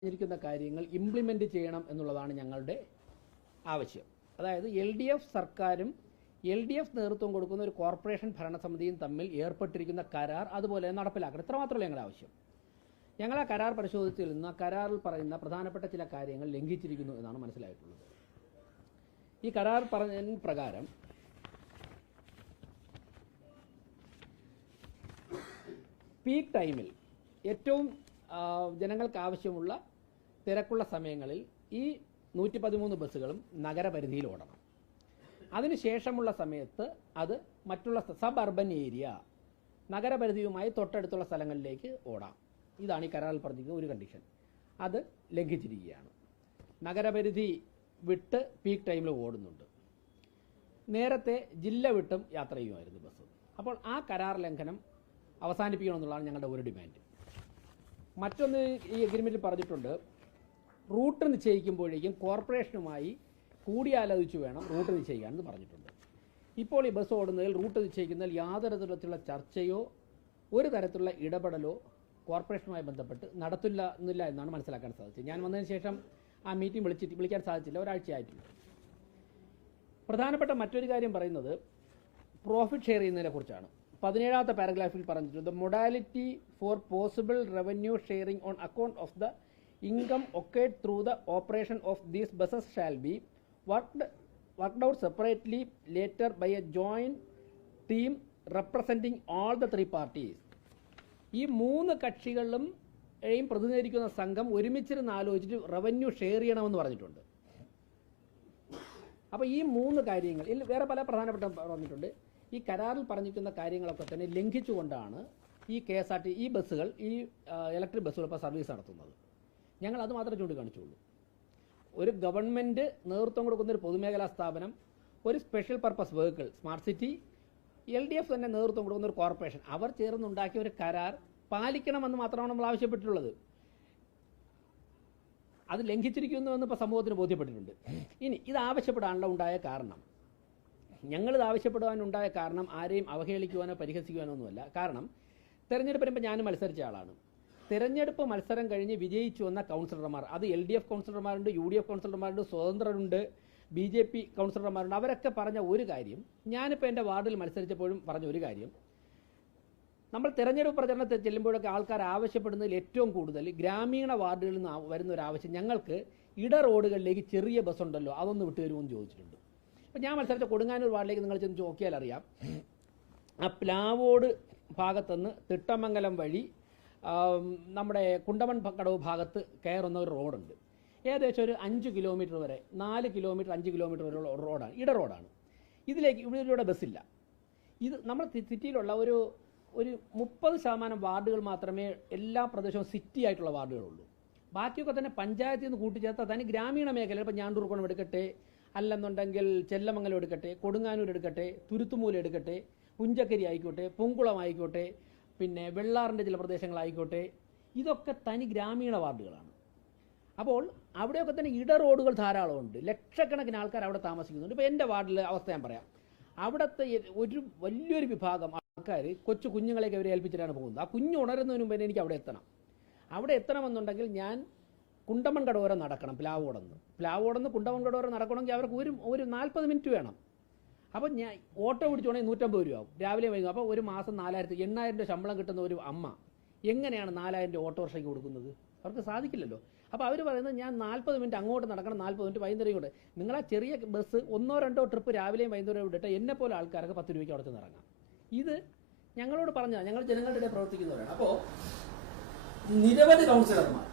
പറഞ്ഞിരിക്കുന്ന കാര്യങ്ങൾ ഇംപ്ലിമെൻ്റ് ചെയ്യണം എന്നുള്ളതാണ് ഞങ്ങളുടെ ആവശ്യം. അതായത് LDF സർക്കാരും LDF നേതൃത്വം കൊടുക്കുന്ന ഒരു കോർപ്പറേഷൻ ഭരണസമിതിയും തമ്മിൽ ഏർപ്പെട്ടിരിക്കുന്ന കരാർ അതുപോലെ നടപ്പിലാക്കണം. ഇത്രമാത്രമല്ല ഞങ്ങളുടെ ആവശ്യം. ഞങ്ങൾ ആ കരാർ പരിശോധിച്ചിൽ നിന്ന് ആ കരാറിൽ പറയുന്ന പ്രധാനപ്പെട്ട ചില കാര്യങ്ങൾ ലംഘിച്ചിരിക്കുന്നു എന്നാണ് മനസ്സിലായിട്ടുള്ളത്. ഈ കരാർ പറഞ്ഞ പ്രകാരം പീക്ക് ടൈമിൽ ഏറ്റവും ജനങ്ങൾക്ക് ആവശ്യമുള്ള തിരക്കുള്ള സമയങ്ങളിൽ ഈ 113 ബസ്സുകളും നഗരപരിധിയിൽ ഓടണം. അതിനുശേഷമുള്ള സമയത്ത് അത് മറ്റുള്ള സബ് അർബൻ ഏരിയ നഗരപരിധിയുമായി തൊട്ടടുത്തുള്ള സ്ഥലങ്ങളിലേക്ക് ഓടാം. ഇതാണ് ഈ കരാറിൽ പറഞ്ഞിരിക്കുന്ന ഒരു കണ്ടീഷൻ. അത് ലംഘിച്ചിരിക്കുകയാണ്. നഗരപരിധി വിട്ട് പീക്ക് ടൈമിൽ ഓടുന്നുണ്ട്. നേരത്തെ ജില്ല വിട്ടും യാത്ര ചെയ്യുമായിരുന്നു ബസ്. അപ്പോൾ ആ കരാർ ലംഘനം അവസാനിപ്പിക്കണമെന്നുള്ളതാണ് ഞങ്ങളുടെ ഒരു ഡിമാൻഡ്. മറ്റൊന്ന് ഈ എഗ്രിമെൻറ്റിൽ പറഞ്ഞിട്ടുണ്ട്, റൂട്ട് നിശ്ചയിക്കുമ്പോഴേക്കും കോർപ്പറേഷനുമായി കൂടിയാലോചിച്ച് വേണം റൂട്ട് നിശ്ചയിക്കാനെന്ന് പറഞ്ഞിട്ടുണ്ട്. ഇപ്പോൾ ഈ ബസ് ഓടുന്നതിൽ റൂട്ട് നിശ്ചയിക്കുന്നതിൽ യാതൊരു തരത്തിലുള്ള ചർച്ചയോ ഒരു തരത്തിലുള്ള ഇടപെടലോ കോർപ്പറേഷനുമായി ബന്ധപ്പെട്ട് നടത്തുന്നില്ല എന്നാണ് മനസ്സിലാക്കാൻ സാധിച്ചത്. ഞാൻ വന്നതിന് ശേഷം ആ മീറ്റിംഗ് വിളിക്കാൻ സാധിച്ചില്ല, ഒരാഴ്ചയായിട്ടുണ്ട്. പ്രധാനപ്പെട്ട മറ്റൊരു കാര്യം പറയുന്നത് പ്രോഫിറ്റ് ഷെയർ ചെയ്യുന്നതിനെ കുറിച്ചാണ്. 17ാമത്തെ പാരഗ്രാഫിൽ പറഞ്ഞിട്ടുണ്ട്, modality for possible revenue sharing on account of the income occurred through the operation of these buses shall be worked out separately later by a joint team representing all the three parties. ഈ മൂന്ന് കക്ഷികളും പ്രതിനിധീകരിക്കുന്ന സംഘം ഒരുമിച്ചിരുന്ന് ആലോചിച്ചിട്ട് revenue share ചെയ്യണമെന്ന് പറഞ്ഞിട്ടുണ്ട്. അപ്പോൾ ഈ മൂന്ന് കാര്യങ്ങൾ വേറെ പല പ്രധാനപ്പെട്ട പറഞ്ഞിട്ടുണ്ട്. ഈ കരാറിൽ പറഞ്ഞിരിക്കുന്ന കാര്യങ്ങളൊക്കെ തന്നെ ലംഘിച്ചുകൊണ്ടാണ് ഈ KSRT ഈ ബസ്സുകൾ ഈ ഇലക്ട്രിക് ബസ്സുകൾ ഇപ്പോൾ സർവീസ് നടത്തുന്നത്. ഞങ്ങൾ അത് മാത്രമേ ചൂണ്ടിക്കാണിച്ചുള്ളൂ. ഒരു ഗവൺമെൻറ് നേതൃത്വം കൊടുക്കുന്ന ഒരു പൊതുമേഖലാ സ്ഥാപനം, ഒരു special purpose vehicle, smart city, LDF തന്നെ നേതൃത്വം കൊടുക്കുന്ന ഒരു കോർപ്പറേഷൻ, അവർ ചേർന്നുണ്ടാക്കിയ ഒരു കരാർ പാലിക്കണമെന്ന് മാത്രമാണ് നമ്മൾ ആവശ്യപ്പെട്ടിട്ടുള്ളത്. അത് ലംഘിച്ചിരിക്കുന്നുവെന്ന് ഇപ്പോൾ സമൂഹത്തിന് ബോധ്യപ്പെട്ടിട്ടുണ്ട്. ഇനി ഇത് ആവശ്യപ്പെടാനുള്ള ഉണ്ടായ കാരണം, ഞങ്ങളിത് ആവശ്യപ്പെടുവാനുണ്ടായ കാരണം ആരെയും അവഹേളിക്കുവാനോ പരിഹസിക്കുവാനോ ഒന്നുമല്ല. കാരണം തെരഞ്ഞെടുപ്പ് വരുമ്പോൾ ഞാനും മത്സരിച്ച ആളാണ്. തിരഞ്ഞെടുപ്പ് മത്സരം കഴിഞ്ഞ് വിജയിച്ചു വന്ന കൗൺസിലർമാർ, അത് LDF കൗൺസിലർമാരുണ്ട്, UDF കൗൺസിലർമാരുണ്ട്, സ്വതന്ത്രരുണ്ട്, BJP കൗൺസിലർമാരുണ്ട്. അവരൊക്കെ പറഞ്ഞ ഒരു കാര്യം, ഞാനിപ്പോൾ എൻ്റെ വാർഡിൽ മത്സരിച്ചപ്പോഴും പറഞ്ഞ ഒരു കാര്യം, നമ്മൾ തിരഞ്ഞെടുപ്പ് പ്രചരണത്തിൽ ചെല്ലുമ്പോഴൊക്കെ ആൾക്കാർ ആവശ്യപ്പെടുന്നതിൽ ഏറ്റവും കൂടുതൽ ഗ്രാമീണ വാർഡുകളിൽ നിന്ന് വരുന്ന ഒരു ആവശ്യം, ഞങ്ങൾക്ക് ഇട റോഡുകളിലേക്ക് ചെറിയ ബസ്സുണ്ടല്ലോ അതൊന്ന് വിട്ടുതരുമെന്ന് ചോദിച്ചിട്ടുണ്ട്. അപ്പോൾ ഞാൻ മത്സരിച്ച കൊടുങ്ങാനൂർ വാർഡിലേക്ക് നിങ്ങൾ ചെന്ന് നോക്കിയാൽ അറിയാം, ആ പ്ലാവോട് ഭാഗത്തുനിന്ന് തിട്ടമംഗലം വഴി നമ്മുടെ കുണ്ടമൺ കടവ് ഭാഗത്ത് കയറുന്ന ഒരു റോഡുണ്ട്. ഏകദേശം ഒരു 5 കിലോമീറ്റർ വരെ, 4 കിലോമീറ്റർ 5 കിലോമീറ്റർ വരെയുള്ള റോഡാണ്, ഇട റോഡാണ്. ഇതിലൂടെ ബസ്സില്ല. ഇത് നമ്മൾ സിറ്റിയിലുള്ള ഒരു 30% വാർഡുകൾ മാത്രമേ എല്ലാ പ്രദേശവും സിറ്റി ആയിട്ടുള്ള വാർഡുകളുള്ളൂ. ബാക്കിയൊക്കെ തന്നെ പഞ്ചായത്തിൽ നിന്ന് കൂട്ടിച്ചേർത്താൽ തന്നെ ഗ്രാമീണ മേഖലയിൽ ഇപ്പോൾ ഞാണ്ടൂർക്കോണം എടുക്കട്ടെ, അല്ലെന്നുണ്ടെങ്കിൽ ചെല്ലമംഗലം എടുക്കട്ടെ, കൊടുങ്ങാനൂർ എടുക്കട്ടെ, തുരുത്തുമൂല എടുക്കട്ടെ, പുഞ്ചക്കരി ആയിക്കോട്ടെ, പൊങ്കുളം ആയിക്കോട്ടെ, പിന്നെ വെള്ളാറിൻ്റെ ചില പ്രദേശങ്ങളായിക്കോട്ടെ, ഇതൊക്കെ തനി ഗ്രാമീണ വാർഡുകളാണ്. അപ്പോൾ അവിടെയൊക്കെ തന്നെ ഇട റോഡുകൾ ധാരാളമുണ്ട്. ലക്ഷക്കണക്കിന് ആൾക്കാർ അവിടെ താമസിക്കുന്നുണ്ട്. ഇപ്പോൾ എൻ്റെ വാർഡിലെ അവസ്ഥ ഞാൻ പറയാം. അവിടുത്തെ ഒരു വലിയൊരു വിഭാഗം ആൾക്കാർ കൊച്ചു കുഞ്ഞുങ്ങളെയൊക്കെ അവരെ ഏൽപ്പിച്ചിട്ടാണ് പോകുന്നത്. ആ കുഞ്ഞ് ഉണരുന്നതിന് മുമ്പ് എനിക്ക് അവിടെ എത്തണം. അവിടെ എത്തണമെന്നുണ്ടെങ്കിൽ ഞാൻ കുണ്ടമൺ കടവരെ നടക്കണം. പ്ലാവോടന്ന് കുണ്ടമൺ കടവരെ നടക്കണമെങ്കിൽ അവർക്ക് ഒരു 40 മിനിറ്റ് വേണം. അപ്പം ഞാൻ ഓട്ടോ പിടിച്ചോണെങ്കിൽ 150 രൂപ ആവും, രാവിലെ വൈകും. അപ്പോൾ ഒരു മാസം 8,000 രൂപ ശമ്പളം കിട്ടുന്ന ഒരു അമ്മ എങ്ങനെയാണ് 4,000 രൂപ ഓട്ടോറിക്ഷയ്ക്ക് കൊടുക്കുന്നത്? അവർക്ക് സാധിക്കില്ലല്ലോ. അപ്പോൾ അവർ പറയുന്നത് ഞാൻ 40 മിനിറ്റ് അങ്ങോട്ട് നടക്കണം, 40 മിനിറ്റ് വൈകുന്നേരം കൊണ്ട്. നിങ്ങളാ ചെറിയ ബസ് 1-2 ട്രിപ്പ് രാവിലെയും വൈകുന്നേരം വിട്ടിട്ട് എന്നെപ്പോലെ ആൾക്കാർക്ക് 10 രൂപയ്ക്ക് അവിടെ നിന്ന് ഇറങ്ങാം. ഇത് ഞങ്ങളോട് പറഞ്ഞാൽ ഞങ്ങൾ ജനങ്ങളുടെ ഇടയിൽ പ്രവർത്തിക്കുന്നവരാണ്. അപ്പോൾ നിരവധി കൗൺസിലർമാർ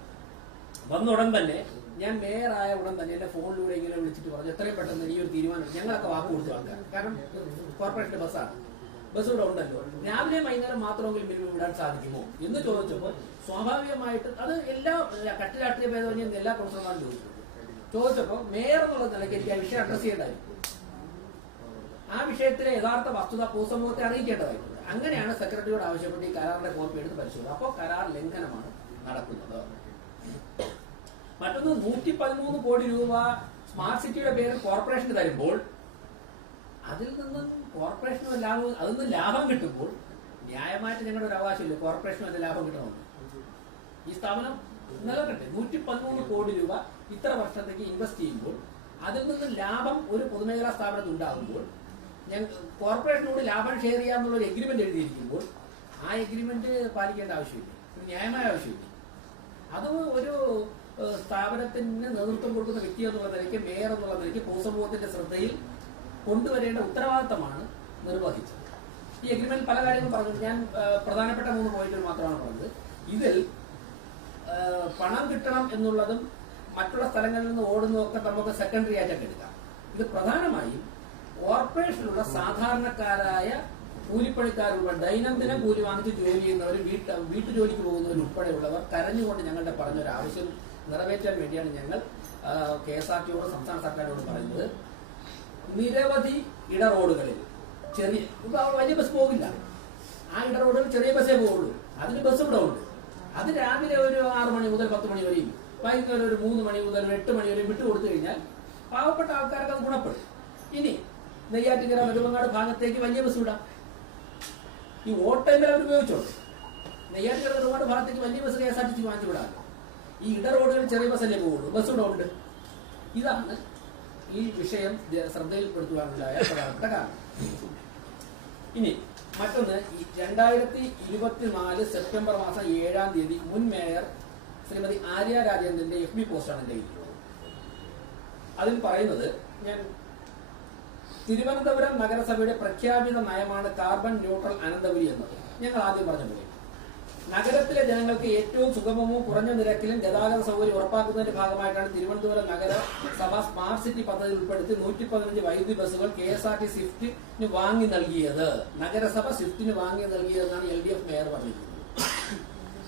വന്ന ഉടൻ തന്നെ, ഞാൻ മേയറായ ഉടൻ തന്നെ എൻ്റെ ഫോണിലൂടെ ഇങ്ങനെ വിളിച്ചിട്ട് പറഞ്ഞു, എത്രയും പെട്ടെന്ന് ഈ ഒരു തീരുമാനം, ഞങ്ങളൊക്കെ വാക്ക് കൊടുത്തു ആൾക്കാർ. കാരണം കോർപ്പറേഷൻ്റെ ബസ്സാണ്, ബസ് ഇവിടെ ഉണ്ടല്ലോ, രാവിലെ വൈകുന്നേരം മാത്രമെങ്കിലും മിനിമം വിടാൻ സാധിക്കുമോ എന്ന് ചോദിച്ചപ്പോൾ സ്വാഭാവികമായിട്ട് അത് എല്ലാ കക്ഷി രാഷ്ട്രീയ ഭേദമന്യം എല്ലാ കൗൺസിലർമാരും ചോദിച്ചപ്പോൾ മേയർ എന്നുള്ള നിലയ്ക്ക് എനിക്ക് ആ വിഷയം അഡ്രസ് ചെയ്യേണ്ടതായിട്ടുണ്ട്. ആ വിഷയത്തിലെ യഥാർത്ഥ വസ്തുത പൊതുസമൂഹത്തെ അറിയിക്കേണ്ടതായിട്ടുണ്ട്. അങ്ങനെയാണ് സെക്രട്ടറിയോട് ആവശ്യപ്പെട്ട് ഈ കരാറിന്റെ കോപ്പി എടുത്ത് പരിശോധിച്ചത്. അപ്പോൾ കരാർ ലംഘനമാണ് നടക്കുന്നത്. മറ്റൊന്ന്, 113 കോടി രൂപ സ്മാർട്ട് സിറ്റിയുടെ പേരിൽ കോർപ്പറേഷന് തരുമ്പോൾ അതിൽ നിന്നും കോർപ്പറേഷന് ലാഭം, അതിൽ നിന്ന് ലാഭം കിട്ടുമ്പോൾ ന്യായമായിട്ട് ഞങ്ങളുടെ ഒരു അവകാശമില്ല കോർപ്പറേഷനും അതിന്റെ ലാഭം കിട്ടണമെന്ന്. ഈ സ്ഥാപനം നിലനിൽക്കട്ടെ. 113 കോടി രൂപ ഇത്ര വർഷത്തേക്ക് ഇൻവെസ്റ്റ് ചെയ്യുമ്പോൾ അതിൽ നിന്ന് ലാഭം ഒരു പൊതുമേഖലാ സ്ഥാപനത്തിൽ ഉണ്ടാകുമ്പോൾ കോർപ്പറേഷനോട് ലാഭം ഷെയർ ചെയ്യാന്നുള്ള ഒരു എഗ്രിമെന്റ് എഴുതിയിരിക്കുമ്പോൾ ആ എഗ്രിമെന്റ് പാലിക്കേണ്ട ആവശ്യമില്ല, ഒരു ന്യായമായ ആവശ്യമില്ല. അത് ഒരു സ്ഥാപനത്തിന് നേതൃത്വം കൊടുക്കുന്ന വ്യക്തി എന്നുള്ള നിലയ്ക്ക്, മേയർ എന്നുള്ള നിലയ്ക്ക് പൊതുസമൂഹത്തിന്റെ ശ്രദ്ധയിൽ കൊണ്ടുവരേണ്ട ഉത്തരവാദിത്തമാണ് നിർവഹിച്ചത്. ഈ എഗ്രിമെന്റ് പല കാര്യങ്ങളും പറഞ്ഞു. ഞാൻ പ്രധാനപ്പെട്ട 3 പോയിന്റുകൾ മാത്രമാണ് പറഞ്ഞത്. ഇതിൽ പണം കിട്ടണം എന്നുള്ളതും മറ്റുള്ള സ്ഥലങ്ങളിൽ നിന്ന് ഓടുന്നതൊക്കെ നമുക്ക് സെക്കൻഡറി ആയിട്ടൊക്കെ എടുക്കാം. ഇത് പ്രധാനമായും കോർപ്പറേഷനിലുള്ള സാധാരണക്കാരായ കൂലിപ്പണിക്കാരുള്ള ദൈനംദിന കൂലി വാങ്ങിച്ച് ജോലി ചെയ്യുന്നവരും വീട്ടുജോലിക്ക് പോകുന്നവരും ഉൾപ്പെടെയുള്ളവർ കരഞ്ഞുകൊണ്ട് ഞങ്ങളുടെ പറഞ്ഞൊരു ആവശ്യം നിറവേറ്റാൻ വേണ്ടിയാണ് ഞങ്ങൾ KSRTയോട്, സംസ്ഥാന സർക്കാരിനോട് പറയുന്നത്. നിരവധി ഇടറോഡുകളിൽ വലിയ ബസ് പോകില്ല. ആ ഇടറോഡുകളിൽ ചെറിയ ബസ്സേ പോകുള്ളൂ. അതിന് ബസ് ഇവിടെ ഉണ്ട്. അത് രാവിലെ ഒരു 6 മണി മുതൽ 10 മണി വരെയും വൈകുന്നേരം ഒരു 3 മണി മുതൽ 8 മണി വരെയും വിട്ടുകൊടുത്തു കഴിഞ്ഞാൽ പാവപ്പെട്ട ആൾക്കാർക്ക് അത് ഗുണപ്പെടും. ഇനി നെയ്യാറ്റിൻകര, നെടുമങ്ങാട് ഭാഗത്തേക്ക് വലിയ ബസ് വിടാം. ഈ വോട്ട് ടൈമിൽ അവർ ഉപയോഗിച്ചോളൂ. നെയ്യാറ്റിൻകര, നെടുമങ്ങാട് ഭാഗത്തേക്ക് വലിയ ബസ് KSRTC വാങ്ങിച്ചു വിടാം. ഈ ഇടറോഡുകളിൽ ചെറിയ ബസ്സല്ലേ പോകുള്ളൂ, ബസ് ഇവിടെ ഉണ്ട്. ഇതാണ് ഈ വിഷയം ശ്രദ്ധയിൽപ്പെടുത്തുവാനുണ്ടായ പ്രധാനപ്പെട്ട കാരണം. ഇനി മറ്റൊന്ന്, 2024 സെപ്റ്റംബർ മാസം 7-ാം തീയതി മുൻ മേയർ ശ്രീമതി ആര്യ രാജേന്ദ്രന്റെ FB പോസ്റ്റാണ് എന്റെ കയ്യിലുള്ളത്. അതിൽ പറയുന്നത്, ഞാൻ തിരുവനന്തപുരം നഗരസഭയുടെ പ്രഖ്യാപിത നയമാണ് കാർബൺ ന്യൂട്രൽ അനന്തപുരി എന്നത്. ഞങ്ങൾ ആദ്യം പറഞ്ഞ നഗരത്തിലെ ജനങ്ങൾക്ക് ഏറ്റവും സുഗമവും കുറഞ്ഞ നിരക്കിലും ഗതാഗത സൗകര്യം ഉറപ്പാക്കുന്നതിന്റെ ഭാഗമായിട്ടാണ് തിരുവനന്തപുരം നഗരസഭ സ്മാർട്ട് സിറ്റി പദ്ധതി ഉൾപ്പെടുത്തി 115 വൈദ്യുതി ബസ്സുകൾ KSRTC സ്വിഫ്റ്റിന് വാങ്ങി നൽകിയത്. നഗരസഭ സ്വിഫ്റ്റിന് വാങ്ങി നൽകിയതെന്നാണ് LDF മേയർ പറഞ്ഞിരിക്കുന്നത്.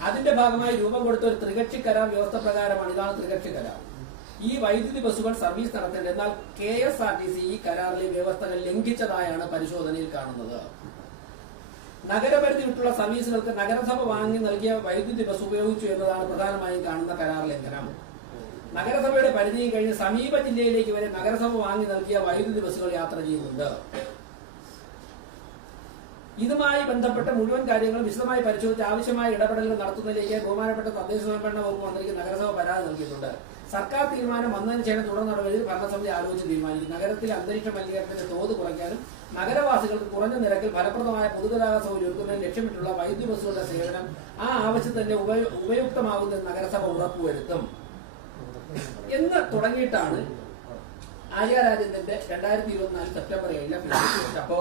അതിന്റെ ഭാഗമായി രൂപം കൊടുത്ത ഒരു ത്രികക്ഷി കരാർ വ്യവസ്ഥ പ്രകാരമാണ്. ഇതാണ് ത്രികക്ഷി കരാർ. ഈ വൈദ്യുതി ബസ്സുകൾ സർവീസ് നടത്തേണ്ടത്. എന്നാൽ KSRTC ഈ കരാറിലെ വ്യവസ്ഥകൾ ലംഘിച്ചതായാണ് പരിശോധനയിൽ കാണുന്നത്. നഗരപരിധി വിട്ടുള്ള സർവീസുകൾക്ക് നഗരസഭ വാങ്ങി നൽകിയ വൈദ്യുതി ബസ് ഉപയോഗിച്ചു എന്നതാണ് പ്രധാനമായും കാണുന്ന കരാർ ലംഘനം. നഗരസഭയുടെ പരിധിയും കഴിഞ്ഞ് സമീപ ജില്ലയിലേക്ക് വരെ നഗരസഭ വാങ്ങി നൽകിയ വൈദ്യുതി ബസ്സുകൾ യാത്ര ചെയ്യുന്നുണ്ട്. ഇതുമായി ബന്ധപ്പെട്ട മുഴുവൻ കാര്യങ്ങളും വിശദമായി പരിശോധിച്ച് ആവശ്യമായ ഇടപെടലുകൾ നടത്തുന്നതിലേക്ക് ബഹുമാനപ്പെട്ട തദ്ദേശ സ്വയംഭരണ വകുപ്പ് മന്ത്രിക്ക് നഗരസഭ പരാതി നൽകിയിട്ടുണ്ട്. സർക്കാർ തീരുമാനം വന്നതിന് ശേഷം തുടർ നടപടിയിൽ ഭരണസമിതി ആലോചിച്ച് തീരുമാനിക്കും. നഗരത്തിലെ അന്തരീക്ഷ മലിനീകരണത്തിന്റെ തോത് കുറയ്ക്കാനും നഗരവാസികൾക്ക് കുറഞ്ഞ നിരക്കിൽ ഫലപ്രദമായ പൊതുഗതാഗത സൗകര്യം ഒരുക്കുന്നതിന് ലക്ഷ്യമിട്ടുള്ള വൈദ്യുതി ബസ്സുകളുടെ സേവനം ആ ആവശ്യം തന്നെ ഉപയുക്തമാകുന്ന നഗരസഭ ഉറപ്പുവരുത്തും എന്ന് തുടങ്ങിയിട്ടാണ് ആര്യ രാജേന്ദ്രന്റെ 2024 സെപ്റ്റംബർ 7 അപ്പോ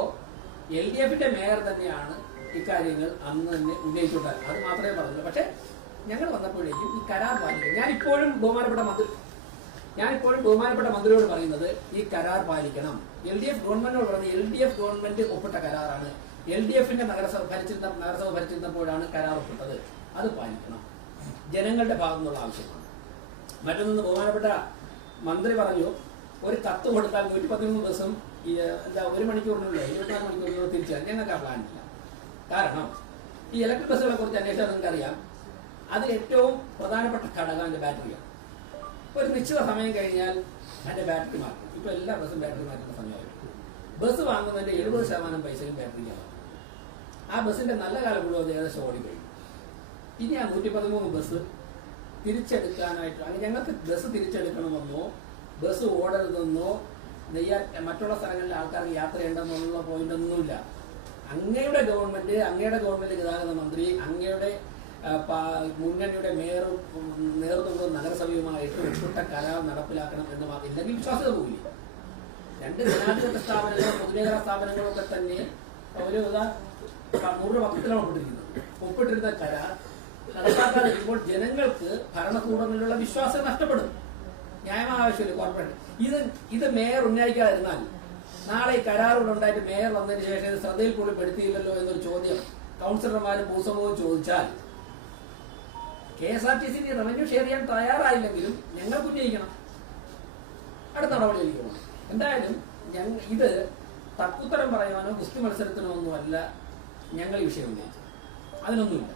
LDFന്റെ മേയർ തന്നെയാണ് ഇക്കാര്യങ്ങൾ അന്ന് തന്നെ ഉന്നയിച്ചിട്ടുണ്ടായത്. അത് മാത്രമേ പറഞ്ഞുള്ളൂ. പക്ഷെ ഞങ്ങൾ വന്നപ്പോഴേക്കും ഈ കരാർ പാലിക്കും. ഞാനിപ്പോഴും ബഹുമാനപ്പെട്ട മന്ത്രിയോട് പറയുന്നത് ഈ കരാർ പാലിക്കണം. LDF ഗവൺമെന്റിനോട് പറയുന്നത് LDF ഗവൺമെന്റ് ഒപ്പിട്ട കരാറാണ്. LDFന്റെ നഗരസഭ ഭരിച്ചിരുന്നപ്പോഴാണ് കരാർ ഒപ്പിട്ടത്. അത് പാലിക്കണം. ജനങ്ങളുടെ ഭാഗത്തു നിന്നുള്ള ആവശ്യമാണ്. മറ്റൊന്ന്, ബഹുമാനപ്പെട്ട മന്ത്രി പറഞ്ഞു, ഒരു കത്ത് കൊടുത്താൽ 113 ദിവസം 1 മണിക്കൂറിനുള്ളിൽ 24 മണിക്കൂറിനുള്ളിൽ തിരിച്ചാൽ ഞങ്ങൾക്ക് ആ പ്ലാൻ ഇല്ല. കാരണം ഈ ഇലക്ട്രിക് ബസ്സുകളെ കുറിച്ച് അന്വേഷിച്ചാൽ നിങ്ങൾക്കറിയാം, അതിൽ ഏറ്റവും പ്രധാനപ്പെട്ട ഘടകം അതിന്റെ ബാറ്ററിയാണ്. ഒരു നിശ്ചിത സമയം കഴിഞ്ഞാൽ അതിന്റെ ബാറ്ററി മാറ്റും. ഇപ്പൊ എല്ലാ ബസ്സും ബാറ്ററി മാറ്റുന്ന സമയമായിട്ട് ബസ് വാങ്ങുന്നതിന്റെ 70% പൈസയും ബാറ്ററിയാണ്. ആ ബസ്സിന്റെ നല്ല കാലം മുഴുവൻ ഏകദേശം ഓടിക്കഴിയും. ഇനി ആ 113 ബസ് തിരിച്ചെടുക്കാനായിട്ട്, അല്ലെങ്കിൽ ഞങ്ങൾക്ക് ബസ് തിരിച്ചെടുക്കണമെന്നോ ബസ് ഓടരുതെന്നോ മറ്റുള്ള സ്ഥലങ്ങളിലെ ആൾക്കാർക്ക് യാത്ര ചെയ്യണ്ടെന്നുള്ള പോയിന്റ് ഒന്നുമില്ല. അങ്ങയുടെ ഗവൺമെന്റ് ഗതാഗത മന്ത്രി, അങ്ങയുടെ മുന്നണിയുടെ മേയറും നേതൃത്വം നഗരസഭയുമായിട്ട് ഒപ്പിട്ട കരാർ നടപ്പിലാക്കണം എന്ന് മാത്രം. ഇല്ലെങ്കിൽ വിശ്വാസ്യത പോയില്ല. 2 ജനാധിപത്യ സ്ഥാപനങ്ങളും പൊതുമേഖലാ സ്ഥാപനങ്ങളും ഒക്കെ തന്നെ ഒരു 100 പത്രത്തിലാണ് ഒപ്പിട്ടിരുന്ന കരാർ നടപ്പാക്കാതിരിക്കുമ്പോൾ ജനങ്ങൾക്ക് ഭരണകൂടങ്ങളിലുള്ള വിശ്വാസം നഷ്ടപ്പെടും. ന്യായമായ ആവശ്യമില്ല. കോർപ്പറേറ്റ് ഇത് മേയർ ഉന്നയിക്കാതിരുന്നാൽ നാളെ ഈ കരാറുകൾ ഉണ്ടായിട്ട് മേയർ വന്നതിന് ശേഷം ഇത് ശ്രദ്ധയിൽ പോലും പെടുത്തിയില്ലല്ലോ എന്നൊരു ചോദ്യം കൗൺസിലർമാരും പൊതുസമൂഹവും ചോദിച്ചാൽ KSRTC റവന്യൂ ഷെയർ ചെയ്യാൻ തയ്യാറായില്ലെങ്കിലും ഞങ്ങൾക്ക് ഉന്നയിക്കണം, അടുത്ത നടപടി എടുക്കണം. എന്തായാലും ഇത് തക്കുത്തരം പറയാനോ ഗുസ്തി മത്സരത്തിനോ ഒന്നുമല്ല ഞങ്ങൾ ഈ വിഷയം ഉന്നയിച്ചത്. അതിനൊന്നുമില്ല.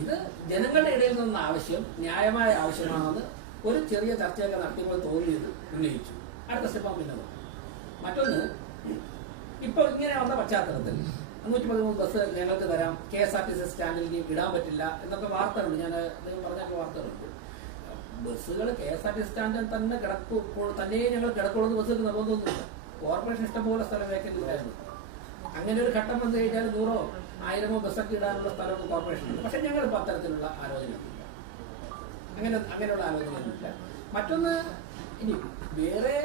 ഇത് ജനങ്ങളുടെ ഇടയിൽ നിന്ന ആവശ്യം ന്യായമായ ആവശ്യമാണെന്ന് ഒരു ചെറിയ ചർച്ചയൊക്കെ നടത്തിയപ്പോൾ തോന്നിയത് ഉന്നയിച്ചു. അടുത്ത സ്റ്റെപ്പ് പിന്നെ മറ്റൊന്ന്, ഇപ്പൊ ഇങ്ങനെ വന്ന പശ്ചാത്തലത്തിൽ 113 ബസ് ഞങ്ങൾക്ക് തരാം, KSRTC സ്റ്റാൻഡിൽ ഇടാൻ പറ്റില്ല എന്നൊക്കെ വാർത്തകളുണ്ട്. ഞാൻ അദ്ദേഹം പറഞ്ഞപ്പോൾ വാർത്തകളുണ്ട്. ബസ്സുകൾ KSRTC സ്റ്റാൻഡിൽ തന്നെ തന്നെ ഞങ്ങൾ കിടക്കുള്ളത് ബസ്സുകൾ നിർബന്ധമൊന്നുമില്ല. കോർപ്പറേഷൻ ഇഷ്ടംപോലെ സ്ഥലം വേക്കൻറ്റ് ഉണ്ടായിരുന്നു. അങ്ങനെ ഒരു ഘട്ടം വന്നു കഴിഞ്ഞാൽ 100 1000 ബസ്സൊക്കെ ഇടാനുള്ള സ്ഥലമൊന്നും കോർപ്പറേഷനുണ്ട്. പക്ഷെ ഞങ്ങൾ ഇപ്പം അത്തരത്തിലുള്ള ആലോചനയൊന്നുമില്ല. അങ്ങനെയുള്ള ആലോചനയൊന്നുമില്ല. മറ്റൊന്ന്, ഇനി വേറെ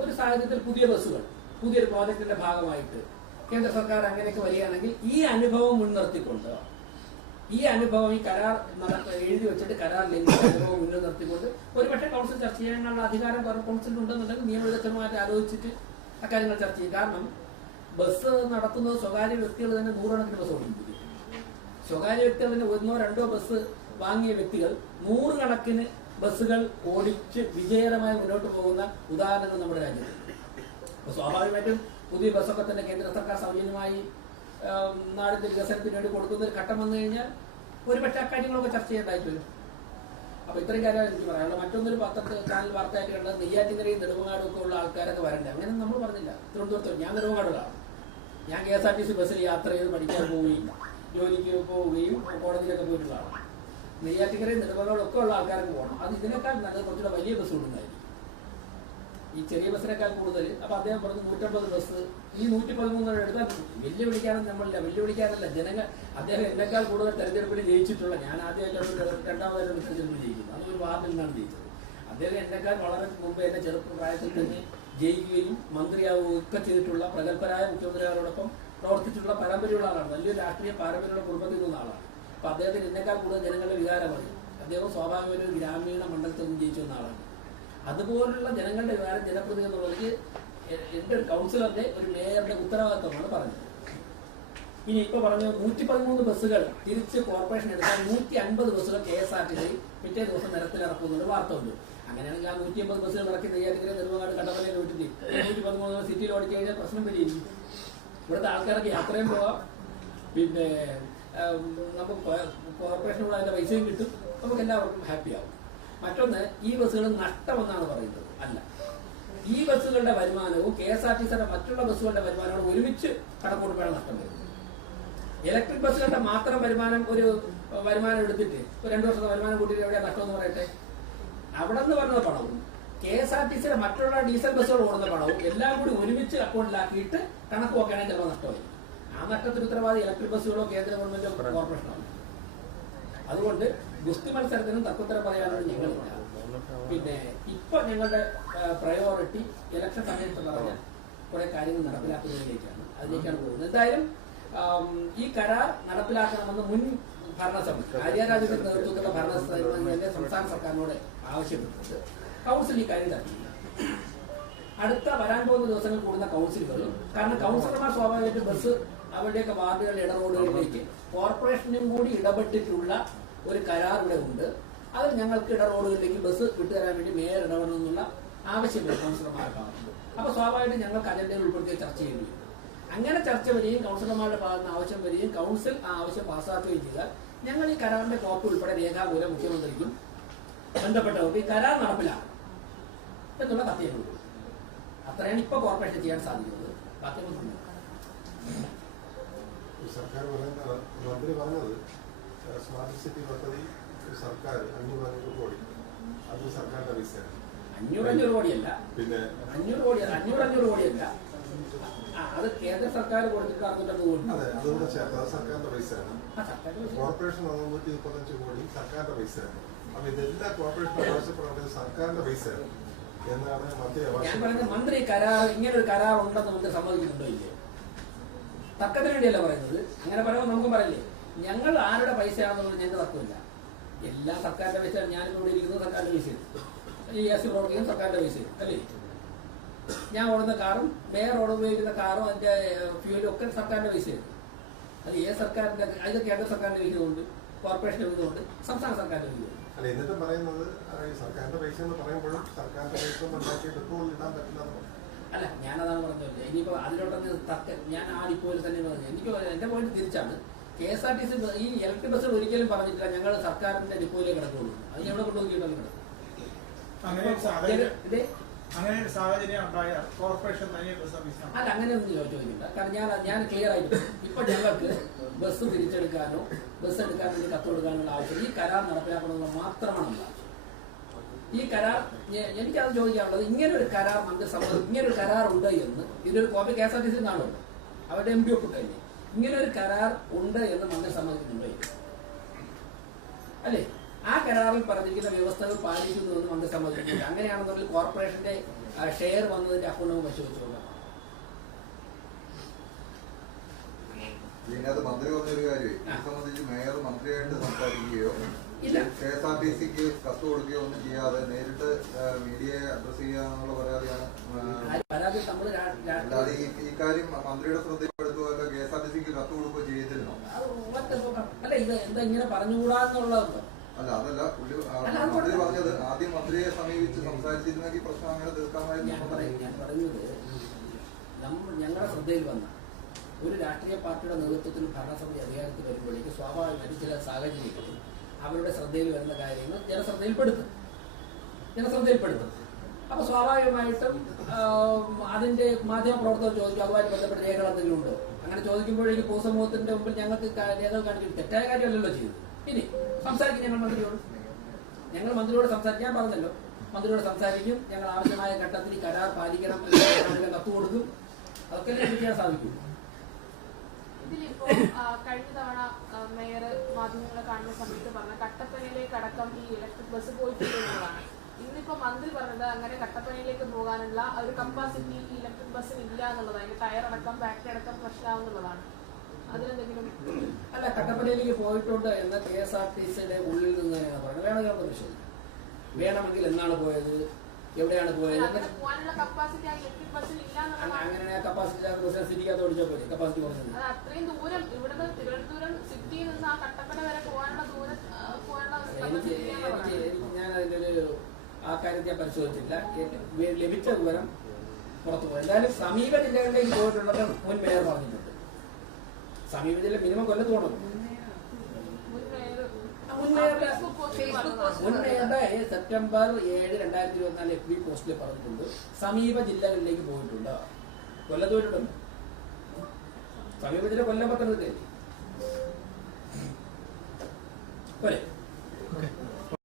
ഒരു സാഹചര്യത്തിൽ പുതിയൊരു പ്രോജക്റ്റിന്റെ ഭാഗമായിട്ട് കേന്ദ്ര സർക്കാർ അങ്ങനെയൊക്കെ വരികയാണെങ്കിൽ ഈ അനുഭവം മുൻനിർത്തിക്കൊണ്ട്, ഈ കരാർ എഴുതി വെച്ചിട്ട് കരാർ ലംഘിച്ച അനുഭവം മുന്നിൽ നിർത്തിക്കൊണ്ട് ഒരുപക്ഷെ കൗൺസിൽ ചർച്ച ചെയ്യാനുള്ള അധികാരം കൗൺസിലുണ്ടെന്നുണ്ടെങ്കിൽ നിയമവിദഗ്ധരുമായിട്ട് ആലോചിച്ചിട്ട് അക്കാര്യങ്ങൾ ചർച്ച ചെയ്യും. കാരണം ബസ് നടത്തുന്നത് സ്വകാര്യ വ്യക്തികൾ തന്നെ 100 കണക്കിന് ബസ് ഓടിക്കും. സ്വകാര്യ വ്യക്തികൾ തന്നെ 1-2 ബസ് വാങ്ങിയ വ്യക്തികൾ 100 കണക്കിന് ബസ്സുകൾ ഓടിച്ച് വിജയകരമായി മുന്നോട്ട് പോകുന്ന ഉദാഹരണങ്ങൾ നമ്മുടെ രാജ്യത്ത്. അപ്പോൾ സ്വാഭാവികമായിട്ടും പുതിയ ബസ്സൊക്കെ തന്നെ കേന്ദ്ര സർക്കാർ സൗജന്യമായി നാടിന്റെ വികസനത്തിന് വേണ്ടി കൊടുക്കുന്ന ഒരു ഘട്ടം വന്നു കഴിഞ്ഞാൽ ഒരുപക്ഷെ അക്കാര്യങ്ങളൊക്കെ ചർച്ച ചെയ്യേണ്ടതായിട്ട് വരും. അപ്പൊ ഇത്രയും കാര്യമാണ് എനിക്ക് പറയാനുള്ളത്. മറ്റൊന്നൊരു ചാനൽ വാർത്തയായിട്ട് കണ്ടത് നെയ്യാറ്റിൻകരയും നെടുമങ്ങാടും ഒക്കെ ഉള്ള ആൾക്കാരൊക്കെ വരണ്ടേ. അങ്ങനെ നമ്മൾ പറഞ്ഞില്ല. തിരുവനന്തപുരത്ത് ഞാൻ നെടുമങ്ങാടുകളാണ്. ഞാൻ KSRTC ബസ്സിൽ യാത്ര ചെയ്ത് പഠിക്കാൻ പോവുകയും ജോലിക്ക് പോവുകയും കോടതിയിലൊക്കെ പോയിട്ടുള്ളതാണ്. നെയ്യാറ്റിൻകരയും നെടുമങ്ങാടും ഒക്കെ ഉള്ള ആൾക്കാർക്ക് പോകണം. അത് ഇതിനേക്കാൾ നല്ലത് കുറച്ചുകൂടെ വലിയ ബസ് കൊണ്ടുണ്ടായിരിക്കും, ഈ ചെറിയ ബസ്സിനേക്കാൾ കൂടുതൽ. അപ്പൊ അദ്ദേഹം പറഞ്ഞു 150 ബസ്, ഈ 113 എടുത്താൽ വെല്ലുവിളിക്കാനല്ല ജനങ്ങൾ. അദ്ദേഹം എന്നെക്കാൾ കൂടുതൽ തെരഞ്ഞെടുപ്പിൽ ജയിച്ചിട്ടുള്ള, ഞാൻ ആദ്യമായിട്ടാണ് 2ാമതായിട്ട് തെരഞ്ഞെടുപ്പിൽ ജയിക്കുന്നത്. അതൊരു വാർഡിൽ നിന്നാണ് ജയിച്ചത്. അദ്ദേഹം എന്നെക്കാൾ വളരെ മുമ്പ് എന്നെ ചെറുപ്രായത്തിൽ തന്നെ ജയിക്കുകയും മന്ത്രിയാവുകയും ഒക്കെ ചെയ്തിട്ടുള്ള പ്രഗത്ഭരായ മുഖ്യമന്ത്രിമാരോടൊപ്പം പ്രവർത്തിച്ചിട്ടുള്ള പാരമ്പര്യമുള്ള ആളാണ്. വലിയൊരു രാഷ്ട്രീയ പാരമ്പര്യമുള്ള കുടുംബത്തിൽ നിന്ന ആളാണ്. അപ്പൊ അദ്ദേഹത്തിന് എന്നെക്കാൾ കൂടുതൽ ജനങ്ങളുടെ വികാരമാണ്. അദ്ദേഹം സ്വാഭാവികമായും ഒരു ഗ്രാമീണ മണ്ഡലത്തിൽ നിന്ന് ജയിച്ചു വന്ന ആളാണ്. അതുപോലുള്ള ജനങ്ങളുടെ വികാരം ജനപ്രതിനിധി എന്നുള്ളതിൽ എൻ്റെ ഒരു കൗൺസിലറുടെ ഒരു മേയറുടെ ഉത്തരവാദിത്തമാണ് പറഞ്ഞത്. ഇനി ഇപ്പൊ പറഞ്ഞു 113 ബസ്സുകൾ തിരിച്ച് കോർപ്പറേഷൻ എടുത്താൽ 150 ബസ്സുകൾ KSRTC പിറ്റേ ദിവസം നിരത്തിലിറക്കുന്നുണ്ട് വാർത്ത ഉണ്ട്. അങ്ങനെയാണെങ്കിൽ ആ 150 ബസ്സുകൾ ഇറക്കി നെയ്യാറ്റിൻകര നെടുമങ്ങാട് കട്ടപ്പനയിൽ വിട്ടിട്ട് 113 സിറ്റിയിൽ ഓടിച്ചു കഴിഞ്ഞാൽ പ്രശ്നം പരിഹരിക്കും. ഇവിടുത്തെ ആൾക്കാർക്ക് യാത്രയും പോവാം, പിന്നെ നമുക്ക് കോർപ്പറേഷനോട് അതിന്റെ പൈസയും കിട്ടും, നമുക്ക് എല്ലാവർക്കും ഹാപ്പിയാവും. മറ്റൊന്ന്, ഈ ബസ്സുകൾ നഷ്ടമെന്നാണ് പറയുന്നത്. അല്ല, ഈ ബസ്സുകളുടെ വരുമാനവും KSRTCയുടെ മറ്റുള്ള ബസ്സുകളുടെ വരുമാനവും ഒരുമിച്ച് കണക്കൂട്ടുമ്പോഴാണ് നഷ്ടം വരുന്നത്. ഇലക്ട്രിക് ബസ്സുകളുടെ മാത്രം വരുമാനം എടുത്തിട്ട് 2 വർഷത്തെ വരുമാനം കൂട്ടിയിട്ട് എവിടെയാണ് നഷ്ടമെന്ന് പറയട്ടെ. അവിടെ നിന്ന് പറഞ്ഞ പണവും KSRTCയുടെ മറ്റുള്ള ഡീസൽ ബസ്സുകൾ ഓടുന്ന പണവും എല്ലാം കൂടി ഒരുമിച്ച് അക്കൗണ്ടിലാക്കിയിട്ട് കണക്ക് നോക്കുകയാണെങ്കിൽ ചിലപ്പോൾ നഷ്ടമായി. ആ നഷ്ടത്തിന് ഉത്തരവാദി ഇലക്ട്രിക് ബസ്സുകളോ കേന്ദ്ര ഗവൺമെന്റോ കോർപ്പറേഷനോ. അതുകൊണ്ട് ഗുസ്തി മത്സരത്തിനും തർക്കത്തരം പറയാനാണ് ഞങ്ങളില്ല. പിന്നെ ഇപ്പൊ ഞങ്ങളുടെ പ്രയോറിറ്റി ഇലക്ഷൻ സമയത്ത് പറഞ്ഞ കുറെ കാര്യങ്ങൾ നടപ്പിലാക്കുന്നതിലേക്കാണ്, അതിലേക്കാണ് പോകുന്നത്. എന്തായാലും ഈ കരാർ നടപ്പിലാക്കണമെന്ന് മുൻ ഭരണസമിതി ആര്യാരാജന്റെ നേതൃത്വത്തിലുള്ള ഭരണസമിതി സംസ്ഥാന സർക്കാരിനോട് ആവശ്യപ്പെട്ടിട്ടുണ്ട്. കൗൺസിൽ ഈ കാര്യം ചർച്ച ചെയ്യും. അടുത്ത വരാൻ പോകുന്ന ദിവസങ്ങൾ കൂടുന്ന കൗൺസിലുകൾ, കാരണം കൗൺസിലർമാർ സ്വാഭാവികമായിട്ട് ബസ് അവരുടെയൊക്കെ വാർഡുകളുടെ ഇടറോഡുകളിലേക്ക് കോർപ്പറേഷനും കൂടി ഇടപെട്ടിട്ടുള്ള ഒരു കരാർ ഇവിടെ ഉണ്ട്. അതിൽ ഞങ്ങൾക്ക് ഇടറോഡുകളിലേക്ക് ബസ് വിട്ടുതരാൻ വേണ്ടി മേയർ ഇടപെടണമെന്നുള്ള ആവശ്യമില്ല കൗൺസിലർമാർക്കാവുന്നത്. അപ്പൊ സ്വാഭാവികമായിട്ട് ഞങ്ങൾക്ക് അജണ്ടയിൽ ഉൾപ്പെടുത്തി ചർച്ച ചെയ്യേണ്ടി വരും. അങ്ങനെ ചർച്ച വരികയും കൗൺസിലർമാരുടെ ഭാഗത്ത് ആവശ്യം വരികയും കൗൺസിൽ ആ ആവശ്യം പാസ്സാക്കുകയും ചെയ്താൽ ഞങ്ങൾ ഈ കരാറിന്റെ കോപ്പി ഉൾപ്പെടെ രേഖാമൂലം മുഖ്യമന്ത്രിക്കും ബന്ധപ്പെട്ടവർക്ക് ഈ കരാർ നടപ്പിലാക്കും എന്നുള്ള കത്തിയുള്ളൂ. അത്രയാണ് ഇപ്പൊ കോർപ്പറേഷൻ ചെയ്യാൻ സാധിക്കുന്നത്. ബാക്കി സർക്കാർ മന്ത്രി പറഞ്ഞത് സ്മാർട്ട് സിറ്റി പദ്ധതി സർക്കാർ 500 കോടി, അത് സർക്കാരിന്റെ പൈസയാണ്. 500 കോടിയല്ല, പിന്നെ 500 കോടിയല്ല, അത് കേന്ദ്ര സർക്കാർ കൊടുത്തിട്ട് 650 കോടി. അതെ, അതുകൂടെ ചേർത്ത് അത് സർക്കാരിന്റെ പൈസയാണ്. കോർപ്പറേഷൻ 125 കോടി സർക്കാരിന്റെ പൈസയാണ്. അപ്പൊ ഇതെല്ലാം കോർപ്പറേഷൻ ആവശ്യപ്പെടുന്നത് സർക്കാരിന്റെ പൈസയാണ് എന്നാണ് മന്ത്രി. ഞാൻ പറയുന്നത് മന്ത്രി കരാർ ഇങ്ങനെ ഒരു കരാർ ഉണ്ടെന്ന് മന്ത്രി സമ്മതിക്കുന്നുണ്ടോ ഇല്ലേ? തർക്കത്തിന് വേണ്ടിയല്ല പറയുന്നത്. അങ്ങനെ പറയുമ്പോൾ നമുക്ക് പറയില്ലേ, ഞങ്ങൾ ആരുടെ പൈസയാണെന്നുള്ളത് ഞങ്ങൾക്ക് തർക്കമില്ല. എല്ലാം സർക്കാരിന്റെ പൈസയാണ്. ഞാനിപ്പോൾ ഇവിടെ ഇരിക്കുന്നത് സർക്കാരിന്റെ പൈസയാണ്, ഈ എസ് പ്രവർത്തിക്കുന്നത് സർക്കാരിന്റെ പൈസയാണ് അല്ലേ? ഞാൻ ഓടുന്ന കാറും മേയർ ഉപയോഗിക്കുന്ന കാറും അതിന്റെ ഫ്യൂലും ഒക്കെ സർക്കാരിന്റെ പൈസയാണ്. അത് ഏത് സർക്കാരിന്റെ, അത് കേന്ദ്ര സർക്കാരിന്റെ വിഹിതമുണ്ട്, കോർപ്പറേഷന്റെ വിഹിതമുണ്ട്, സംസ്ഥാന സർക്കാരിന്റെ വിഹിതമുണ്ട്. അല്ല, എന്നിട്ട് പറയുന്നത് സർക്കാരിന്റെ പൈസ എന്ന് പറയുമ്പോഴും സർക്കാരിന്റെ പൈസ ഉണ്ടാക്കി പെട്രോൾ ഇടാൻ പറ്റില്ല. അല്ല, ഞാനതാണ് പറഞ്ഞത്. ഇനിയിപ്പോ അതിലോട്ടൊന്ന് ഞാൻ ആ ഡിപ്പോയിൽ തന്നെ പറഞ്ഞു. എനിക്ക് എന്റെ പോയിന്റ് തിരിച്ചാണ്. KSRTC ഈ ഇലക്ട്രിക് ബസ്സുകൾ ഒരിക്കലും പറഞ്ഞിട്ടില്ല ഞങ്ങൾ സർക്കാരിന്റെ ഡിപ്പോയിലേ കിടക്കുള്ളൂ. അത് എവിടെ കൊണ്ടുപോയി കിടക്കും. അങ്ങനെ ഒരു സാഹചര്യം ഉണ്ടായാൽ കോർപ്പറേഷൻ തനിയെ ബസ് സർവീസ് അല്ല, അങ്ങനെയൊന്നും ചോദിക്കണ്ട. കാരണം ഞാൻ ക്ലിയർ ആയിട്ട് ഇപ്പൊ ഞങ്ങൾക്ക് ബസ് തിരിച്ചെടുക്കാനോ ബസ് എടുക്കാൻ വേണ്ടി കത്ത് കൊടുക്കാനുള്ള ആവശ്യം ഈ കരാർ നടപ്പിലാക്കണമെന്ന് മാത്രമാണ് ഉള്ളത്. ഈ കരാർ എനിക്കത് ചോദിക്കാനുള്ളത്, ഇങ്ങനൊരു കരാർ മന്ത്രിസഭ ഇങ്ങനൊരു കരാർ ഉണ്ട് എന്ന് ഇതിനൊരു കോപ്പി KSRTC കാണുമല്ലോ, അവരുടെ MP ഒപ്പിട്ടല്ലേ, ഇങ്ങനൊരു കരാർ ഉണ്ട് എന്ന് മന്ത്രി സമ്മതിക്കുന്നുണ്ടോ അല്ലേ? ആ കരാറിൽ പറഞ്ഞിരിക്കുന്ന വ്യവസ്ഥകൾ പാലിക്കുന്നു എന്ന് മന്ത്രി സമ്മതിക്കുന്നില്ല. അങ്ങനെയാണെന്നുണ്ടെങ്കിൽ കോർപ്പറേഷന്റെ ഷെയർ വന്നതിന്റെ അക്കൗണ്ട് പരിശോധിച്ചു നോക്കാം. ഇതിനകത്ത് മന്ത്രി പറഞ്ഞൊരു കാര്യം ഇത് സംബന്ധിച്ച് മേയർ മന്ത്രിയായിട്ട് സംസാരിക്കുകയോ ഇല്ല, KSRTCക്ക് കത്ത് കൊടുക്കുകയോ ഒന്നും ചെയ്യാതെ നേരിട്ട് മീഡിയയെ അഡ്രസ് ചെയ്യാന്നുള്ള പരാതിയാണ്. പരാതി നമ്മള് അല്ലാതെ ഈ കാര്യം മന്ത്രിയുടെ ശ്രദ്ധയിൽപ്പെടുത്തുകയോ KSRTCക്ക് കത്ത് കൊടുക്കുകയോ ചെയ്തിരുന്നോ? അല്ല, ഇത് എന്താ ഇങ്ങനെ പറഞ്ഞുകൂടാന്നുള്ളതല്ലോ. അല്ല, അതല്ല പുള്ളി മന്ത്രി പറഞ്ഞത് ആദ്യം മന്ത്രിയെ സമീപിച്ച് സംസാരിച്ചിരുന്നെങ്കിൽ പ്രശ്നം അങ്ങനെ തീർക്കാമായിരുന്നു. ഞാൻ പറഞ്ഞത് ഞങ്ങളുടെ ശ്രദ്ധയിൽ വന്ന ഒരു രാഷ്ട്രീയ പാർട്ടിയുടെ നേതൃത്വത്തിൽ ഭരണസമിതി അധികാരത്തിൽ വരുമ്പോഴേക്ക് സ്വാഭാവികമായിട്ട് ചില സാഹചര്യങ്ങളിൽ അവരുടെ ശ്രദ്ധയിൽ വരുന്ന കാര്യങ്ങൾ ജനശ്രദ്ധയിൽപ്പെടുത്തും. അപ്പൊ സ്വാഭാവികമായിട്ടും അതിന്റെ മാധ്യമപ്രവർത്തകർ ചോദിക്കും അതുമായി ബന്ധപ്പെട്ട രേഖകൾ എന്തെങ്കിലും ഉണ്ടോ. അങ്ങനെ ചോദിക്കുമ്പോഴേക്ക് പൊതുസമൂഹത്തിന്റെ മുമ്പിൽ ഞങ്ങൾക്ക് രേഖകൾ കാണിക്കും. തെറ്റായ കാര്യമല്ലല്ലോ ചെയ്തത്. ഇനി സംസാരിക്കും ഞങ്ങൾ മന്ത്രിയോട് സംസാരിക്കും. ഞാൻ പറഞ്ഞല്ലോ, മന്ത്രിയോട് സംസാരിക്കും. ഞങ്ങൾ ആവശ്യമായ ഘട്ടത്തിൽ ഈ കരാർ പാലിക്കണം എന്ന് കത്ത് കൊടുക്കും. അതൊക്കെ ചെയ്യാൻ സാധിക്കും. ഇതിലിപ്പോ കഴിഞ്ഞ തവണ മേയർ മാധ്യമങ്ങളെ കാണുന്ന സമയത്ത് പറഞ്ഞ കട്ടപ്പനയിലേക്ക് അടക്കം ഈ ഇലക്ട്രിക് ബസ് പോയിട്ടുള്ളതാണ്. ഇന്നിപ്പോ മന്ത്രി പറഞ്ഞത് അങ്ങനെ കട്ടപ്പനയിലേക്ക് പോകാനുള്ള ഒരു കപ്പാസിറ്റി ഈ ഇലക്ട്രിക് ബസ്സിന് ഇല്ല എന്നുള്ളതാണ്. അതിന്റെ ടയർ അടക്കം ബാറ്ററി അടക്കം പ്രശ്നമാവുന്നുള്ളതാണ്. അതിലെന്തെങ്കിലും അല്ല, കട്ടപ്പനയിലേക്ക് പോയിട്ടുണ്ട് എന്ന് KSRTCയുടെ ഉള്ളിൽ നിന്ന് തന്നെയാണ് പറഞ്ഞത്. വേണമെങ്കിൽ പരിശോധിക്കാം. വേണമെങ്കിൽ എന്നാണ് പോയത്, എവിടെയാണ് പോയത്, പോകാനുള്ള കപ്പാസിറ്റി ആ ഇലക്ട്രിക് ബസ്സിന് ഇല്ല എന്നുള്ളതാണ്. അങ്ങനെ കപ്പാസിറ്റി സിറ്റിക്കകത്ത് ഓടിച്ചാൽ പോലെ കപ്പാസിറ്റി കുറഞ്ഞത്. അത് അത്രയും ദൂരം ഇവിടുന്ന് തിരുവനന്തപുരം സിറ്റിയിൽ നിന്ന് ആ കട്ടപ്പന വരെ പോകാനുള്ള ദൂരം ഞാൻ അതിന്റെ ആ കാര്യത്തെ പരിശോധിച്ചില്ല. ലഭിച്ച വിവരം പുറത്തു പോയി. എന്തായാലും സമീപ ജില്ലകളിലേക്ക് പോയിട്ടുള്ളത് മുൻ മേയർ പറഞ്ഞിട്ടുണ്ട്. സമീപ ജില്ല മിനിമം കൊല്ലത്ത് പോകണം. മുൻ മേയറുടെ സെപ്റ്റംബർ 7, 2024 FB പോസ്റ്റിൽ പറഞ്ഞിട്ടുണ്ട് സമീപ ജില്ലകളിലേക്ക് പോയിട്ടുണ്ട്. കൊല്ലത്ത് പോയിട്ടുണ്ട്. സമീപ ജില്ല കൊല്ലം, പത്തനംതിട്ട പോലെ